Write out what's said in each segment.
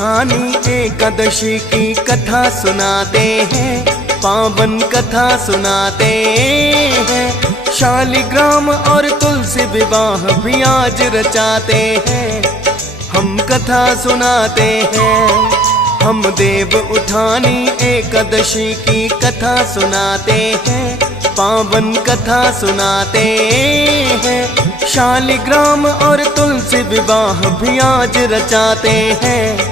उठानी एकादशी की कथा सुनाते हैं, पावन कथा सुनाते हैं। शालिग्राम और तुलसी विवाह भी आज रचाते हैं, हम कथा सुनाते हैं। हम देव उठानी एकादशी की कथा सुनाते हैं, पावन कथा सुनाते हैं। शालिग्राम और तुलसी विवाह भी आज रचाते हैं,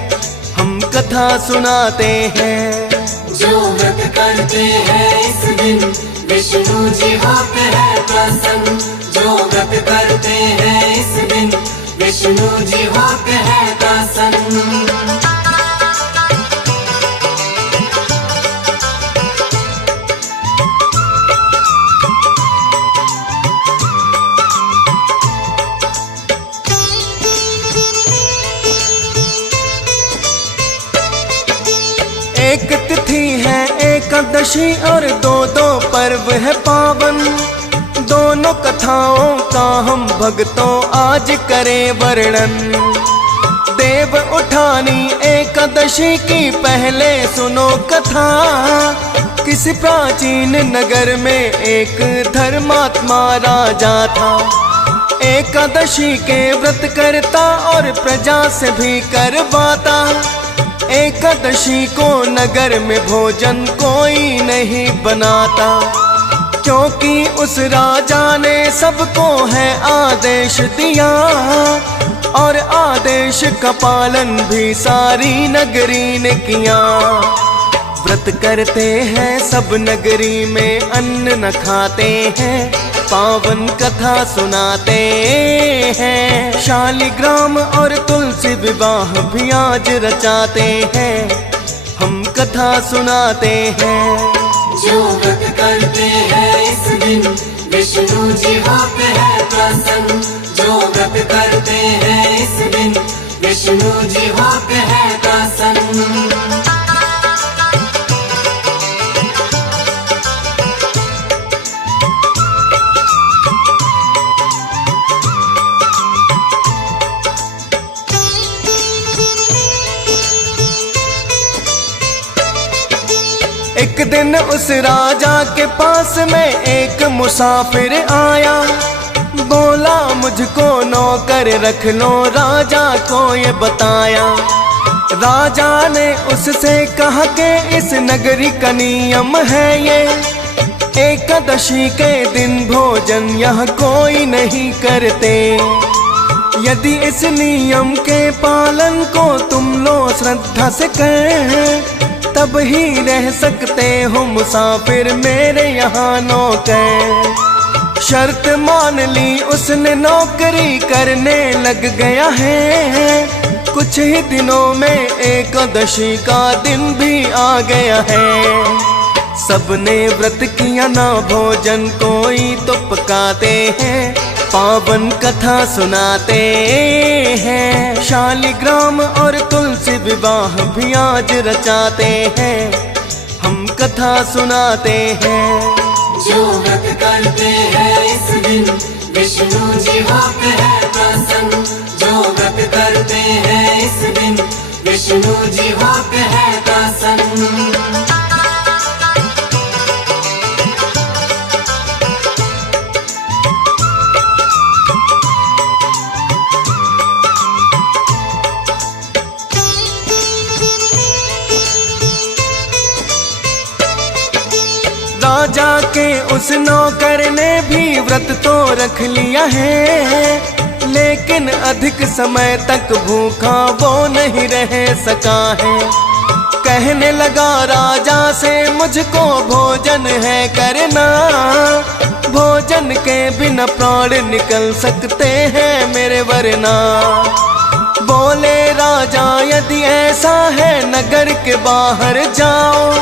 हम कथा सुनाते हैं। जो व्रत करते हैं इस दिन विष्णु जी होते हैं प्रसन्न। जो व्रत करते हैं इस दिन विष्णु जी होते हैं प्रसन्न। एक तिथि है एकादशी और दो पर्व है पावन। दोनों कथाओं का हम भक्तों आज करें वर्णन। देव उठानी एकादशी की पहले सुनो कथा। किसी प्राचीन नगर में एक धर्मात्मा राजा था। एकादशी के व्रत करता और प्रजा से भी करवाता। एकादशी को नगर में भोजन कोई नहीं बनाता, क्योंकि उस राजा ने सबको है आदेश दिया। और आदेश का पालन भी सारी नगरी ने किया। व्रत करते हैं सब नगरी में अन्न न खाते हैं, पावन कथा सुनाते हैं। शालिग्राम और तुलसी विवाह भी आज रचाते हैं, हम कथा सुनाते हैं। जो व्रत करते हैं इस दिन विष्णु जी होते हैं प्रसन्न। जो व्रत करते हैं इस दिन विष्णु जी होते हैं प्रसन्न। एक दिन उस राजा के पास में एक मुसाफिर आया। बोला मुझको नौकर रख लो, राजा को ये बताया। राजा ने उससे कहा कि इस नगरी का नियम है ये, एकादशी के दिन भोजन यह कोई नहीं करते। यदि इस नियम के पालन को तुम लो श्रद्धा से करें, तब ही रह सकते हो मुसाफिर मेरे यहाँ नौकर। शर्त मान ली उसने, नौकरी करने लग गया है। कुछ ही दिनों में एकादशी का दिन भी आ गया है। सबने व्रत किया ना भोजन कोई तो पकाते हैं, पावन कथा सुनाते हैं। शालिग्राम और तुलसी विवाह भी आज रचाते हैं, हम कथा सुनाते हैं। जो व्रत करते हैं इस दिन विष्णु जी होते हैं प्रसन्न। जो व्रत करते हैं इस दिन विष्णु जी होते हैं प्रसन्न। राजा के उस नौकर ने भी व्रत तो रख लिया है, लेकिन अधिक समय तक भूखा वो नहीं रह सका है। कहने लगा राजा से मुझको भोजन है करना। भोजन के बिना प्राण निकल सकते हैं मेरे वरना। बोले राजा यदि ऐसा है नगर के बाहर जाओ,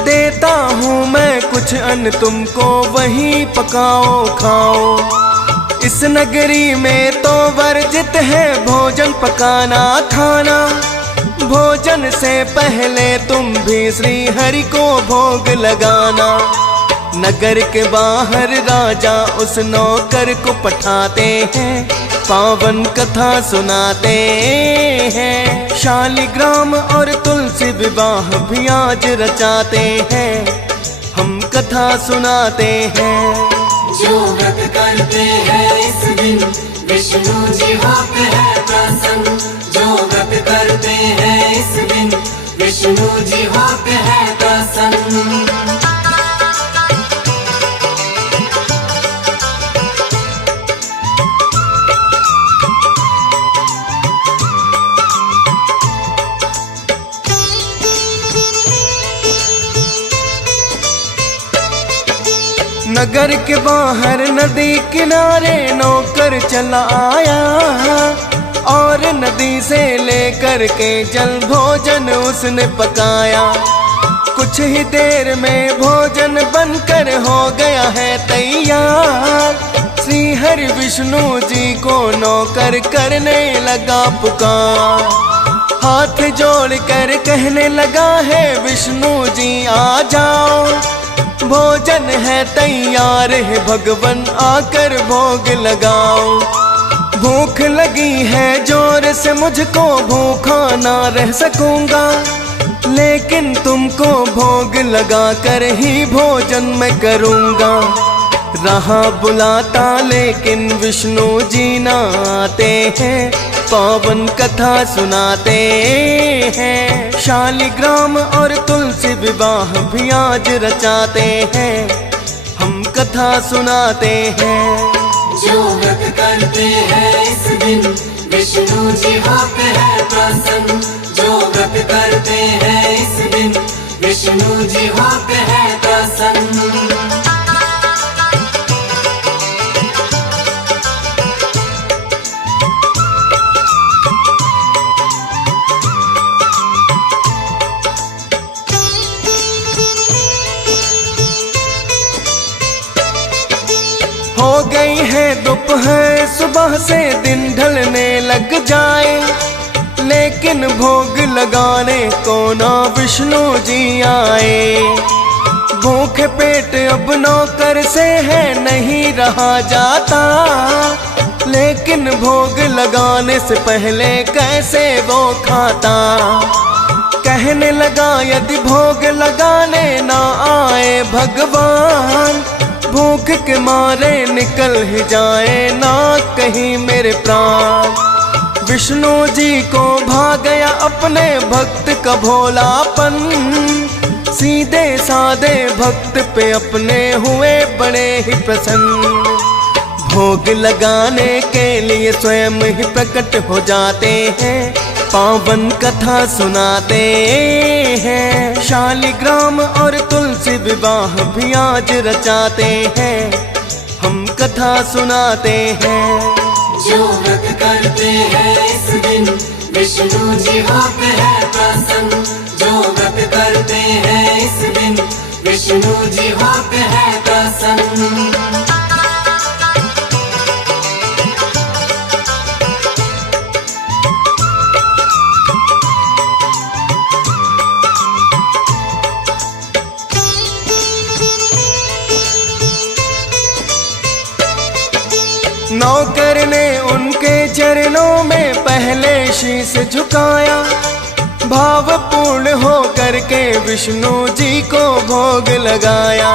देता हूँ मैं कुछ अन्न तुमको, वहीं पकाओ खाओ। इस नगरी में तो वर्जित है भोजन पकाना खाना। भोजन से पहले तुम भी श्री हरि को भोग लगाना। नगर के बाहर राजा उस नौकर को पठाते हैं, पावन कथा सुनाते हैं। शालिग्राम और तुलसी विवाह भी आज रचाते हैं, हम कथा सुनाते हैं। जो व्रत करते हैं इस दिन विष्णु जी होते हैं प्रसन्न। जो व्रत करते हैं इस दिन विष्णु जी होते हैं प्रसन्न। नगर के बाहर नदी किनारे नौकर चला आया, और नदी से लेकर के जल भोजन उसने पकाया। कुछ ही देर में भोजन बनकर हो गया है तैयार। श्री हरि विष्णु जी को नौकर करने लगा पुकार, हाथ जोड़ कर कहने लगा है विष्णु जी आ जाओ, भोजन है तैयार है भगवन आकर भोग लगाओ। भूख लगी है जोर से मुझको, भूखा ना रह सकूंगा, लेकिन तुमको भोग लगा कर ही भोजन मैं करूंगा। रहा बुलाता लेकिन विष्णु जी ना आते हैं, पावन कथा सुनाते हैं। शालिग्राम और तुलसी विवाह भी आज रचाते हैं, हम कथा सुनाते हैं। जो व्रत करते हैं इस दिन विष्णु जी होते हैं प्रसन्न। जो व्रत करते हैं इस दिन विष्णु जी होते हैं प्रसन्न। हो गई है दोपहर, सुबह से दिन ढलने लग जाए, लेकिन भोग लगाने को ना विष्णु जी आए। भूखे पेट अब नौकर से है नहीं रहा जाता, लेकिन भोग लगाने से पहले कैसे वो खाता। कहने लगा यदि भोग लगाने ना आए भगवान, भूख के मारे निकल ही जाए ना कहीं मेरे प्राण। विष्णु जी को भा गया अपने भक्त का भोलापन, सीधे साधे भक्त पे अपने हुए बड़े ही प्रसन्न। भोग लगाने के लिए स्वयं ही प्रकट हो जाते हैं, पावन कथा सुनाते हैं। शालिग्राम और तुलसी विवाह भी आज रचाते हैं, हम कथा सुनाते हैं। जो व्रत करते हैं इस दिन विष्णु जी होते हैं प्रसन्न। जो व्रत करते हैं इस दिन विष्णु जी होते हैं प्रसन्न। नौकर ने उनके चरणों में पहले शीश झुकाया, भावपूर्ण हो करके विष्णु जी को भोग लगाया,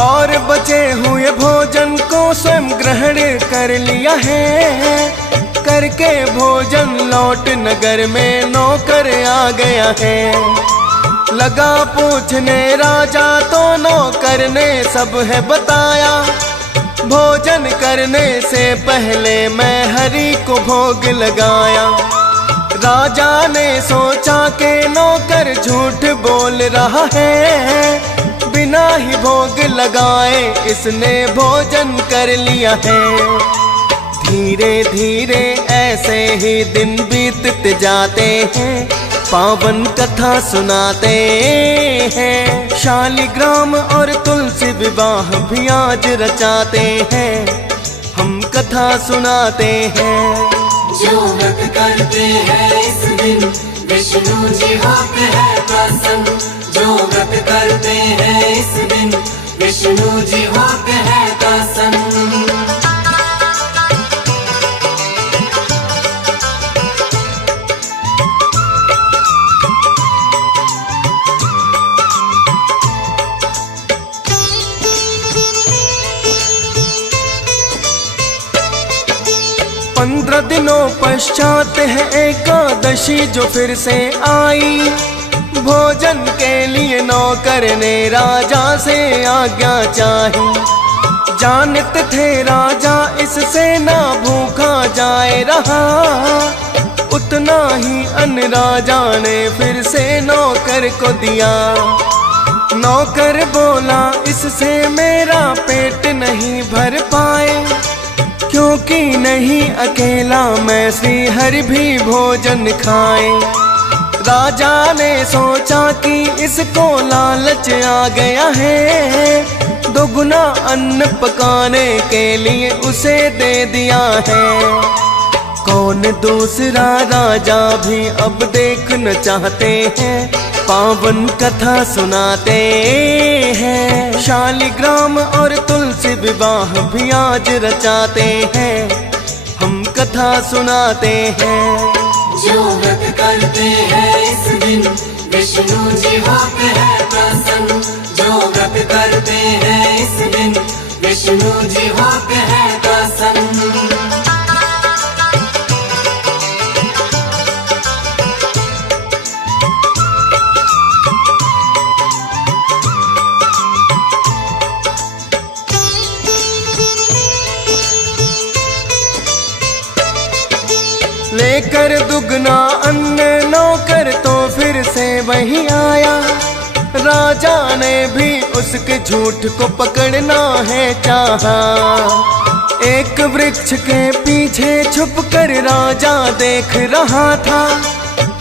और बचे हुए भोजन को स्वयं ग्रहण कर लिया है। करके भोजन लौट नगर में नौकर आ गया है। लगा पूछने राजा तो नौकर ने सब है बताया, भोजन करने से पहले मैं हरि को भोग लगाया। राजा ने सोचा कि नौकर झूठ बोल रहा है, बिना ही भोग लगाए इसने भोजन कर लिया है। धीरे धीरे ऐसे ही दिन बीतते जाते हैं, पावन कथा सुनाते हैं। शालिग्राम और तुलसी विवाह भी आज रचाते हैं, हम कथा सुनाते हैं। जो व्रत करते हैं इस दिन विष्णु जी होते हैं प्रसन्न। जो व्रत करते हैं इस दिन विष्णु जी होते हैं प्रसन्न। पंद्रह दिनों पश्चात है एकादशी जो फिर से आई। भोजन के लिए नौकर ने राजा से आज्ञा चाही। जानते थे राजा इससे ना भूखा जाए रहा, उतना ही अन्न राजा ने फिर से नौकर को दिया। नौकर बोला इससे मेरा पेट नहीं भर पाए, क्योंकि नहीं अकेला मैं श्री हरि भी भोजन खाए। राजा ने सोचा कि इसको लालच आ गया है, दोगुना अन्न पकाने के लिए उसे दे दिया है। कौन दूसरा राजा भी अब देखना चाहते हैं, पावन कथा सुनाते हैं। शालिग्राम और तुलसी विवाह भी आज रचाते हैं, हम कथा सुनाते हैं। जो व्रत करते हैं इस दिन विष्णु जी होते हैं प्रसन्न। जो व्रत करते हैं इस दिन विष्णु जी होते हैं प्रसन्न। लेकर दुगना अन्न नौकर तो फिर से वही आया। राजा ने भी उसके झूठ को पकड़ना है चाहा। एक वृक्ष के पीछे छुपकर राजा देख रहा था।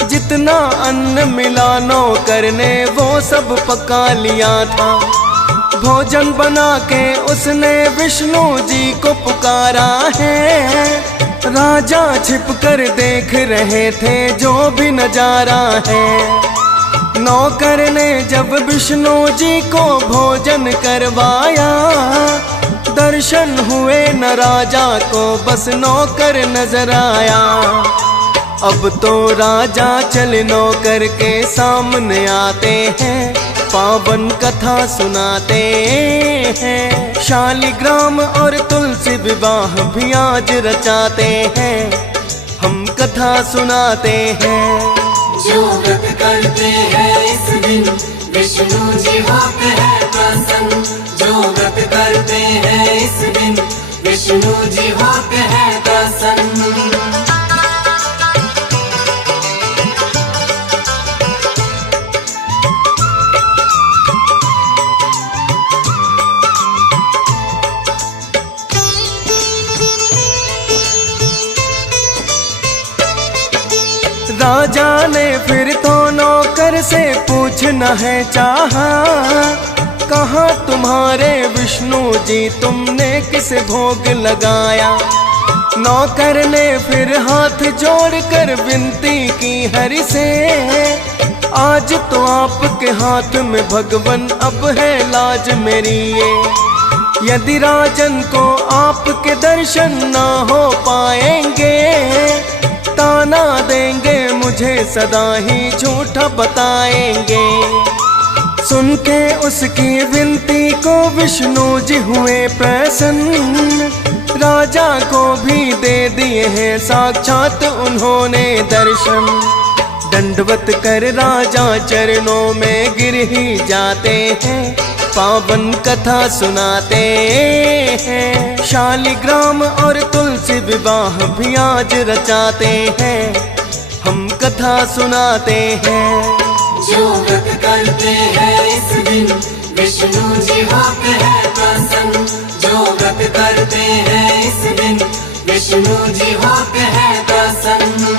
जितना अन्न मिला नौकर ने वो सब पका लिया था। भोजन बना के उसने विष्णु जी को पुकारा है। राजा छिपकर देख रहे थे जो भी नजारा है। नौकर ने जब विष्णु जी को भोजन करवाया, दर्शन हुए न राजा को बस नौकर नजर आया। अब तो राजा चल नौकर के सामने आते हैं, पावन कथा सुनाते हैं। शालिग्राम और तुलसी विवाह भी आज रचाते हैं, हम कथा सुनाते हैं। जो व्रत करते हैं इस दिन विष्णु जी होते हैं प्रसन्न। जो व्रत करते हैं इस दिन विष्णु जी होते हैं प्रसन्न। राजा ने फिर तो नौकर से पूछना है चाहा, कहाँ तुम्हारे विष्णु जी, तुमने किस भोग लगाया। नौकर ने फिर हाथ जोड़कर विनती की हरि से, आज तो आपके हाथ में भगवन अब है लाज मेरी ये। यदि राजन को आपके दर्शन ना हो पाएंगे, ताना देंगे मुझे सदा ही झूठा बताएंगे। सुन के उसकी विनती को विष्णु जी हुए प्रसन्न। राजा को भी दे दिए हैं साक्षात उन्होंने दर्शन। दंडवत कर राजा चरणों में गिर ही जाते हैं, पावन कथा सुनाते हैं। शालिग्राम और तुलसी विवाह भी आज रचाते हैं, हम कथा सुनाते हैं। जो व्रत करते हैं इस दिन विष्णु जी होते हैं प्रसन्न। जो व्रत करते हैं इस दिन विष्णु जी होते हैं प्रसन्न।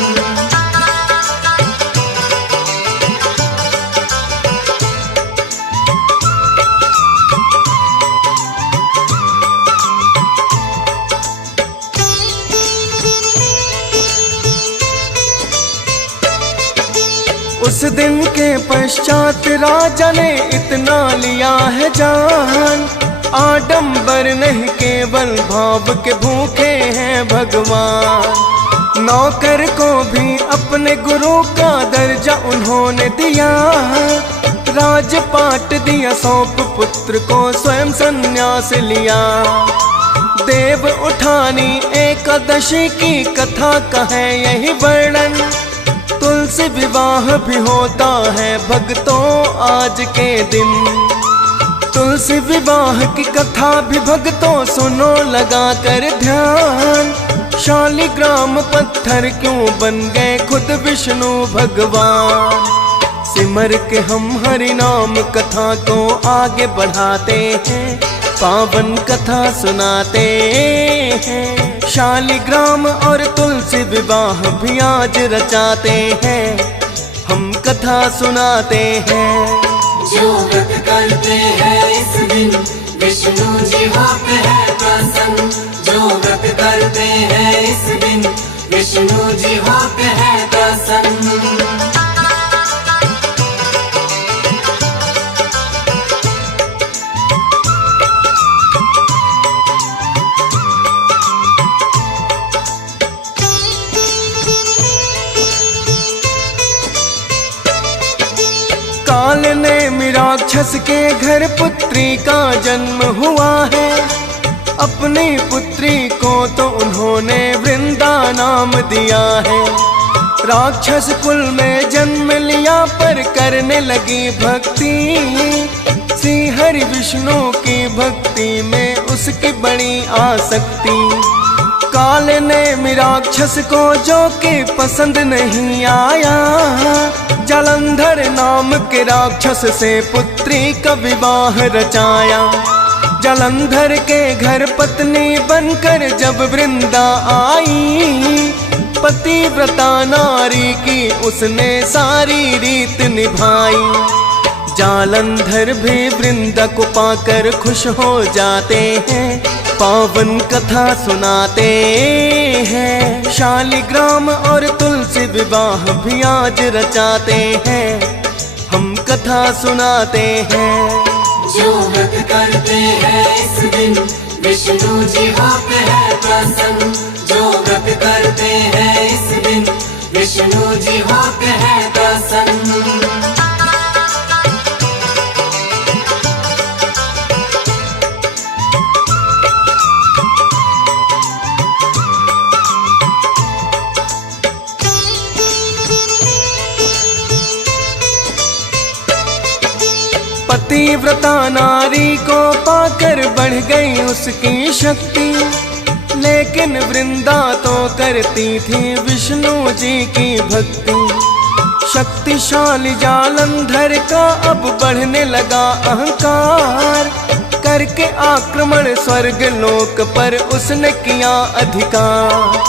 उस दिन के पश्चात राजा ने इतना लिया है जान, आडंबर नहीं केवल भाव के भूखे हैं भगवान। नौकर को भी अपने गुरु का दर्जा उन्होंने दिया, राजपाट दिया सौंप पुत्र को स्वयं संन्यास लिया। देव उठानी एकादशी की कथा का है यही वर्णन, तुलसी विवाह भी होता है भक्तों आज के दिन। तुलसी विवाह की कथा भी भक्तों सुनो लगा कर ध्यान, शालिग्राम पत्थर क्यों बन गए खुद विष्णु भगवान। सिमर के हम हरि नाम कथा को आगे बढ़ाते हैं, पावन कथा सुनाते हैं। शालिग्राम और तुलसी विवाह भी आज रचाते हैं, हम कथा सुनाते हैं। जो व्रत करते हैं इस दिन विष्णु जी होते हैं प्रसन्न। जो व्रत करते हैं इस दिन विष्णु जी होते हैं प्रसन्न। काल ने मिराक्षस के घर पुत्री का जन्म हुआ है, अपनी पुत्री को तो उन्होंने वृंदा नाम दिया है। राक्षस कुल में जन्म लिया पर करने लगी भक्ति, श्री हरि विष्णु की भक्ति में उसकी बड़ी आसक्ति। काल ने मिराक्षस को जो कि पसंद नहीं आया, जालंधर नाम के राक्षस से पुत्री का विवाह रचाया। जालंधर के घर पत्नी बनकर जब वृंदा आई, पतिव्रता नारी की उसने सारी रीत निभाई। जालंधर भी वृंदा को पाकर खुश हो जाते हैं, पावन कथा सुनाते हैं। शालिग्राम और तुलसी विवाह भी आज रचाते हैं, हम कथा सुनाते हैं। जो व्रत करते हैं इस दिन विष्णु जी होते हैं प्रसन्न। जो व्रत करते हैं इस दिन विष्णु जी होते हैं प्रसन्न। पतिव्रता नारी को पाकर बढ़ गई उसकी शक्ति, लेकिन वृंदा तो करती थी विष्णु जी की भक्ति। शक्तिशाली जालंधर का अब बढ़ने लगा अहंकार, करके आक्रमण स्वर्ग लोक पर उसने किया अधिकार।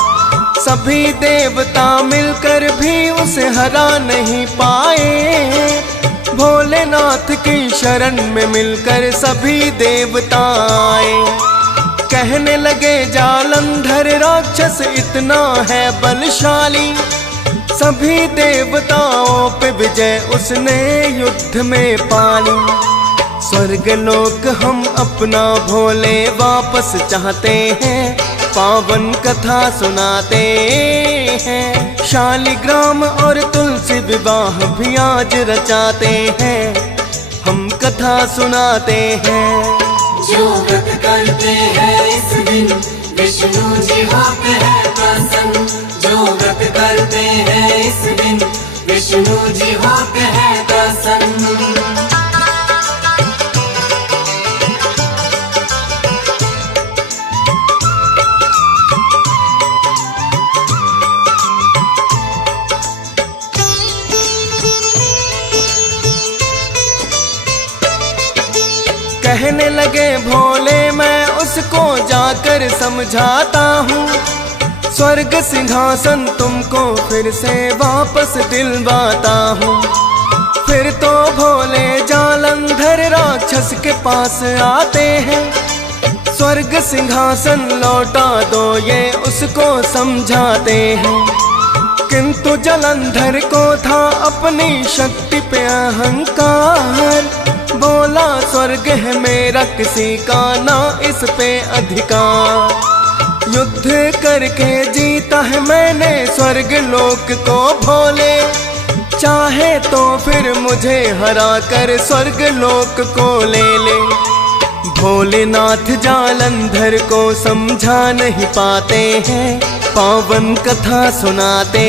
सभी देवता मिलकर भी उसे हरा नहीं पाए, भोलेनाथ की शरण में मिलकर सभी देवता आए। कहने लगे जालंधर राक्षस इतना है बलशाली, सभी देवताओं पे विजय उसने युद्ध में पाली। स्वर्ग लोक हम अपना भोले वापस चाहते हैं, पावन कथा सुनाते हैं। शालिग्राम और तुलसी विवाह भी आज रचाते हैं, हम कथा सुनाते हैं। जो व्रत करते हैं इस दिन विष्णु जी होते हैं प्रसन्न। जो व्रत करते हैं इस दिन विष्णु जी होते हैं प्रसन्न। कहने लगे भोले मैं उसको जाकर समझाता हूँ, स्वर्ग सिंहासन तुमको फिर से वापस दिलवाता हूँ। फिर तो भोले जालंधर राक्षस के पास आते हैं, स्वर्ग सिंहासन लौटा दो ये उसको समझाते हैं। किंतु जलंधर को था अपनी शक्ति पे अहंकार। बोला स्वर्ग है मेरा किसी का ना इस पे अधिकार। युद्ध करके जीता है मैंने स्वर्ग लोक को भोले, चाहे तो फिर मुझे हरा कर स्वर्ग लोक को ले ले। भोलेनाथ जालंधर को समझा नहीं पाते हैं, पावन कथा सुनाते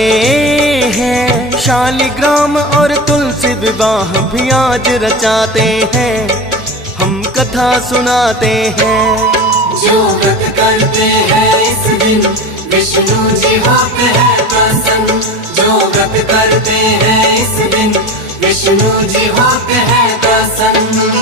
हैं। शालिग्राम और तुलसी विवाह भी आज रचाते हैं, हम कथा सुनाते हैं। जो व्रत करते हैं इस दिन विष्णु जी होते हैं प्रसन्न। जो व्रत करते हैं इस दिन विष्णु जी होते हैं प्रसन्न।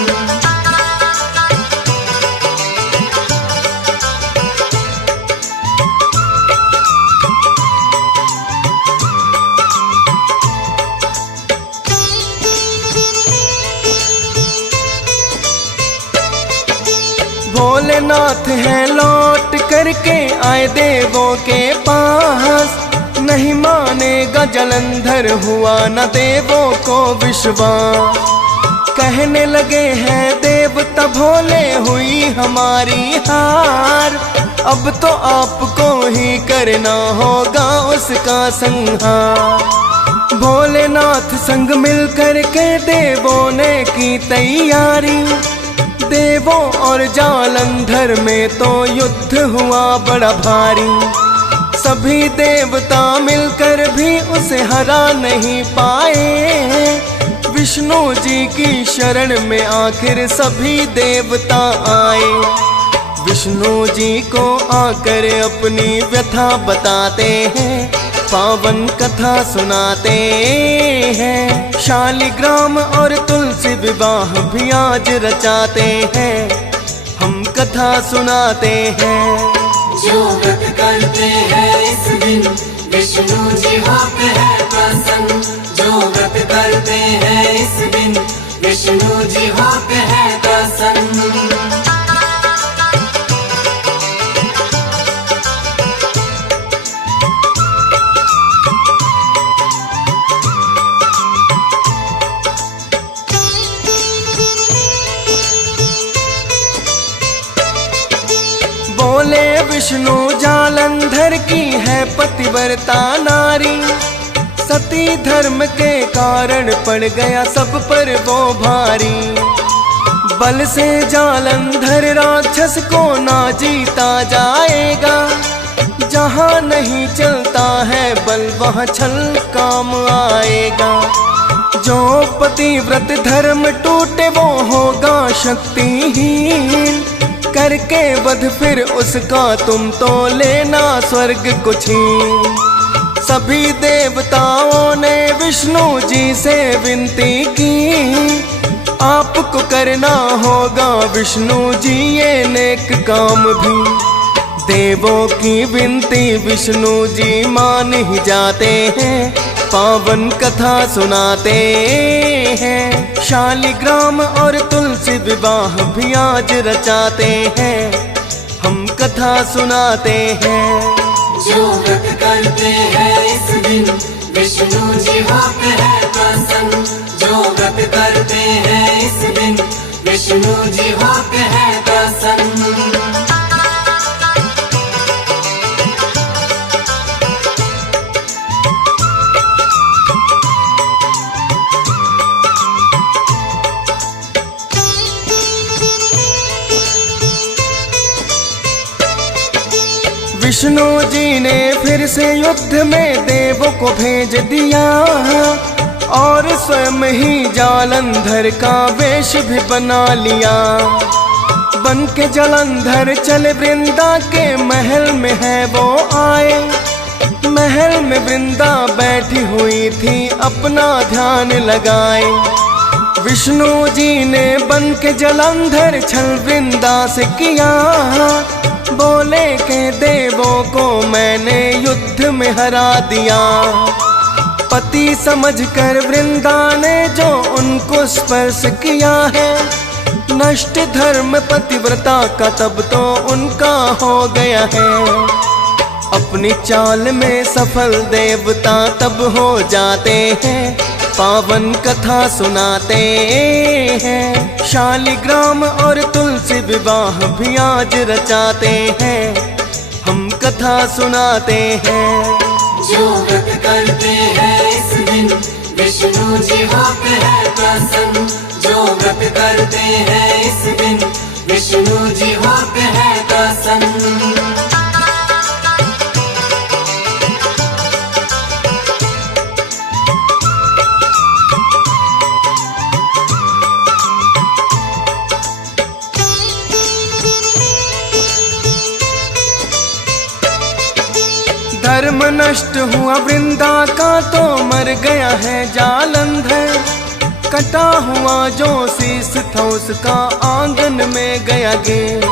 भोलेनाथ है लौट करके आए देवों के पास, नहीं मानेगा जलंधर हुआ न देवों को विश्वास। कहने लगे हैं देवता भोले हुई हमारी हार, अब तो आपको ही करना होगा उसका संहार। भोलेनाथ संग मिल करके देवों ने की तैयारी, देवों और जालंधर में तो युद्ध हुआ बड़ा भारी। सभी देवता मिलकर भी उसे हरा नहीं पाए, विष्णु जी की शरण में आखिर सभी देवता आए। विष्णु जी को आकर अपनी व्यथा बताते हैं, पावन कथा सुनाते हैं। शालिग्राम और तुलसी विवाह भी आज रचाते हैं, हम कथा सुनाते हैं। जो व्रत करते हैं इस दिन विष्णु जी होते हैं प्रसन्न। जो व्रत करते हैं इस दिन विष्णु जी होते हैं प्रसन्न। बोले विष्णु जालंधर की है पतिव्रता नारी, सती धर्म के कारण पड़ गया सब पर वो भारी। बल से जालंधर राक्षस को ना जीता जाएगा, जहाँ नहीं चलता है बल वहाँ छल काम आएगा। जो पतिव्रत धर्म टूटे वो होगा शक्तिहीन, करके वध फिर उसका तुम तो लेना स्वर्ग कुछ ही। सभी देवताओं ने विष्णु जी से विनती की, आपको करना होगा विष्णु जी ये नेक काम भी। देवों की विनती विष्णु जी मान ही जाते हैं, पावन कथा सुनाते हैं। शालिग्राम और तुलसी विवाह भी आज रचाते हैं, हम कथा सुनाते हैं। जो व्रत करते हैं इस दिन विष्णु जी होते हैं प्रसन्न। जो व्रत करते हैं इस दिन विष्णु जी होते हैं प्रसन्न। विष्णु जी ने फिर से युद्ध में देवों को भेज दिया, और स्वयं ही जालंधर का वेश भी बना लिया। बन के जालंधर चले वृंदा के महल में है वो आए। महल में वृंदा बैठी हुई थी अपना ध्यान लगाए। विष्णु जी ने बन के जालंधर छल वृंदा से किया, बोले के देवों को मैंने युद्ध में हरा दिया। पति समझकर वृंदा ने जो उनको स्पर्श किया है, नष्ट धर्म पतिव्रता का तब तो उनका हो गया है। अपनी चाल में सफल देवता तब हो जाते हैं, पावन कथा सुनाते हैं। शालिग्राम और तुलसी विवाह भी आज रचाते हैं, हम कथा सुनाते हैं। जो व्रत करते हैं इस दिन विष्णु जी होते हैं प्रसन्न। जो व्रत करते हैं इस दिन विष्णु जी होते हैं प्रसन्न। धर्म नष्ट हुआ वृंदा का तो मर गया है जालंधर। कटा हुआ जो शीस था उसका आंगन में गया गिर।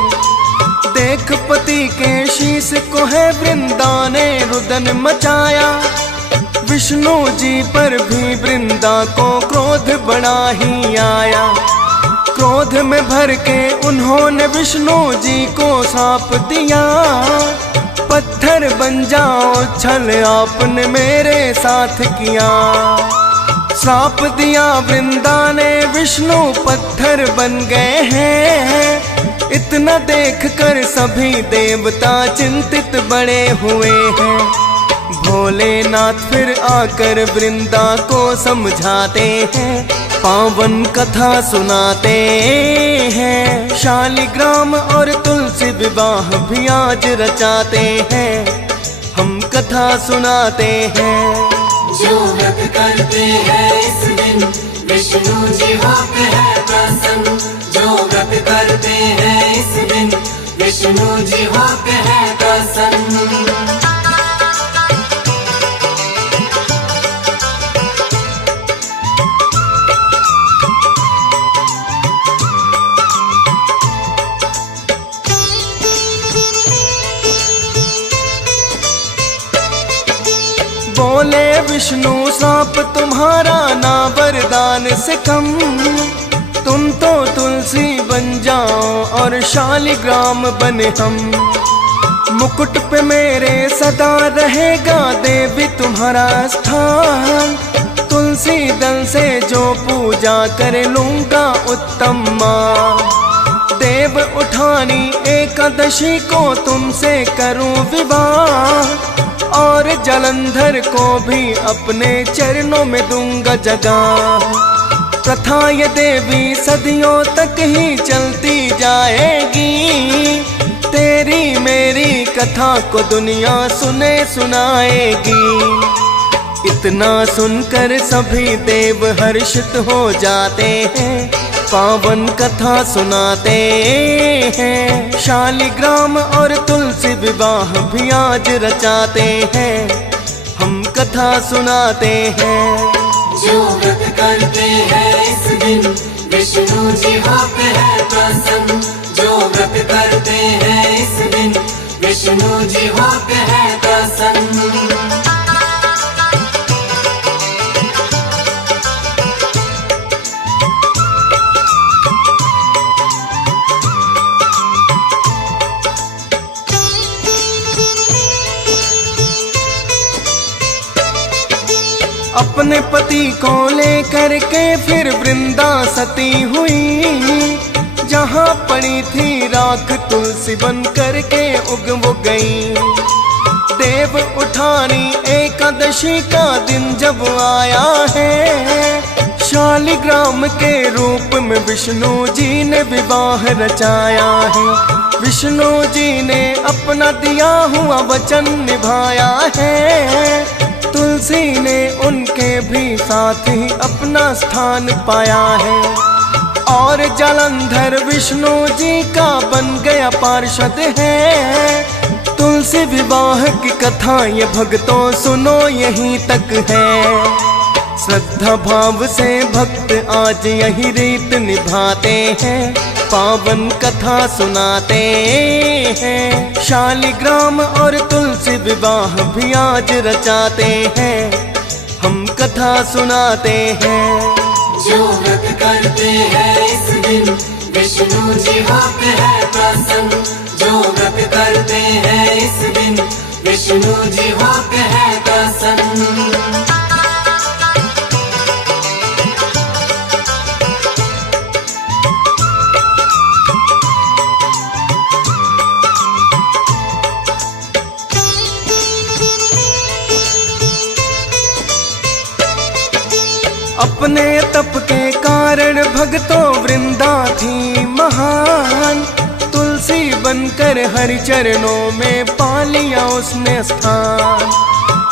देख पति के शीस को है वृंदा ने रुदन मचाया। विष्णु जी पर भी वृंदा को क्रोध बड़ा ही आया। क्रोध में भर के उन्होंने विष्णु जी को श्राप दिया, पत्थर बन जाओ छल आपने मेरे साथ किया। श्राप दिया वृंदा ने, विष्णु पत्थर बन गए हैं। इतना देखकर सभी देवता चिंतित बड़े हुए हैं। भोलेनाथ फिर आकर वृंदा को समझाते हैं, पावन कथा सुनाते हैं। शालिग्राम और तुलसी विवाह भी आज रचाते हैं, हम कथा सुनाते हैं। जो व्रत करते हैं इस दिन विष्णु जी होते हैं प्रसन्न। जो व्रत करते हैं इस दिन विष्णु जी होते हैं प्रसन्न। बोले विष्णु श्राप तुम्हारा ना वरदान से कम। तुम तो तुलसी बन जाओ और शालिग्राम बने हम। मुकुट पे मेरे सदा रहेगा देवी तुम्हारा स्थान। तुलसी दल से जो पूजा कर लूंगा उत्तम मां। देव उठानी एकादशी को तुमसे करूं विवाह। और जलंधर को भी अपने चरणों में दूंगा जगह। प्रथा ये देवी सदियों तक ही चलती जाएगी। तेरी मेरी कथा को दुनिया सुने सुनाएगी। इतना सुनकर सभी देव हर्षित हो जाते हैं, पावन कथा सुनाते हैं। शालिग्राम और तुलसी विवाह भी आज रचाते हैं, हम कथा सुनाते हैं। जो व्रत करते हैं इस दिन विष्णु जी होते हैं प्रसन्न। जो व्रत करते हैं इस दिन विष्णु जी होते हैं प्रसन्न। अपने पति को लेकर के फिर वृंदा सती हुई। जहाँ पड़ी थी राख तुलसी बन करके उग वो गई। देव उठानी एकादशी का दिन जब आया है, शालिग्राम के रूप में विष्णु जी ने विवाह रचाया है। विष्णु जी ने अपना दिया हुआ वचन निभाया है। तुलसी ने उनके भी साथ ही अपना स्थान पाया है। और जलंधर विष्णु जी का बन गया पार्षद है। तुलसी विवाह की कथा ये भक्तों सुनो यहीं तक है। श्रद्धा भाव से भक्त आज यही रीत निभाते हैं, पावन कथा सुनाते हैं। शालिग्राम और तुलसी विवाह भी आज रचाते हैं, हम कथा सुनाते हैं। जो व्रत करते हैं इस दिन विष्णु जी होते हैं प्रसन्न। जो व्रत करते हैं इस दिन विष्णु विष्णु जी होते हैं प्रसन्न। अपने तप के कारण भक्तों वृंदा थी महान, तुलसी बनकर हरि चरणों में पा लिया उसने स्थान।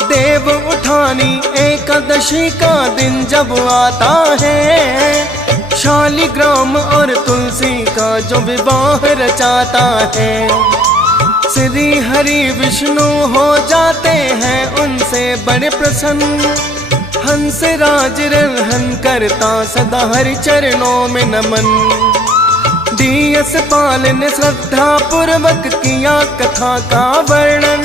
देव उठानी एकादशी का दिन जब आता है, शालिग्राम और तुलसी का जो विवाह रचाता है, श्री हरि विष्णु हो जाते हैं उनसे बड़े प्रसन्न। हंस राज रहन करता सदा हरि चरणों में नमन। दियस पाल ने श्रद्धा पूर्वक किया कथा का वर्णन,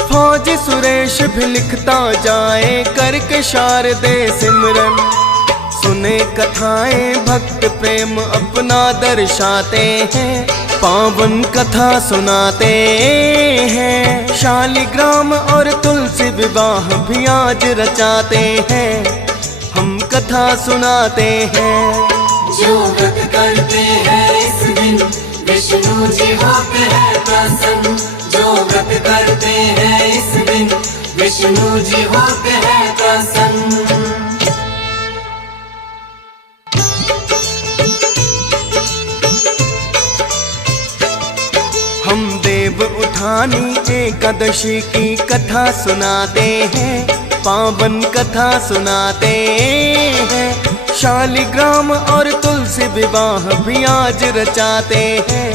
फौज सुरेश भी लिखता जाए करके शारदे सिमरन। सुने कथाएं भक्त प्रेम अपना दर्शाते हैं, पावन कथा सुनाते हैं। शालिग्राम और तुलसी विवाह भी आज रचाते हैं, हम कथा सुनाते हैं। जो व्रत करते हैं इस दिन विष्णु जी होते हैं प्रसन्न। जो व्रत करते हैं इस दिन विष्णु जी होते हैं प्रसन्न। हम देव उठानी एकादशी की कथा सुनाते हैं, पावन कथा सुनाते हैं। शालिग्राम और तुलसी विवाह भी आज रचाते हैं,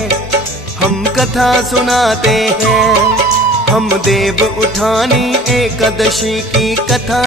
हम कथा सुनाते हैं। हम देव उठानी एकादशी की कथा